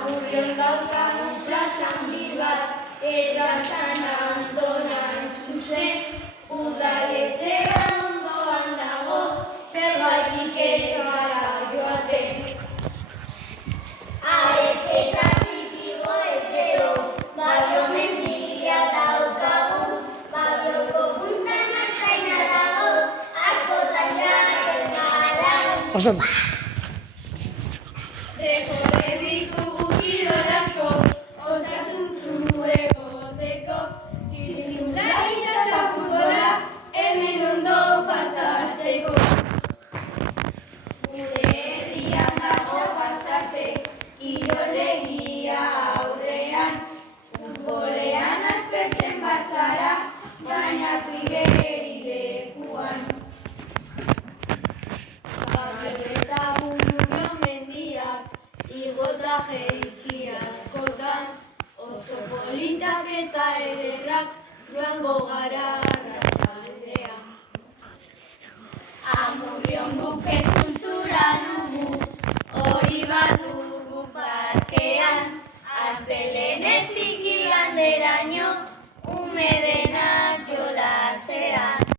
Amurrion daukagu plaza handi bat, eta San Antona zuzen, udaletxea ondoan dago, zergatik ez gara joaten. Arezketatik igo ez gero, Babio mendia daukagu, Babioko puntan artzaina dago, askotan jaten gara. Rekorre ditugu kirol asko, osasuntsu egoteko, txirrindularitza eta futbola hemen ondo pasatzeko. Gure herrian dago Pasarte, kirolegia aurrean, futbolean aspertzen bazara, bainatu igerilekuan. Babio eta Burubion mendiak, igota jeitsi askotan, oso politak eta ederrak joango gara arratsaldean. Amurrion guk eskultura dugu, hori badugu parkean, astelehenetik iganderaino, ume denak jolasean.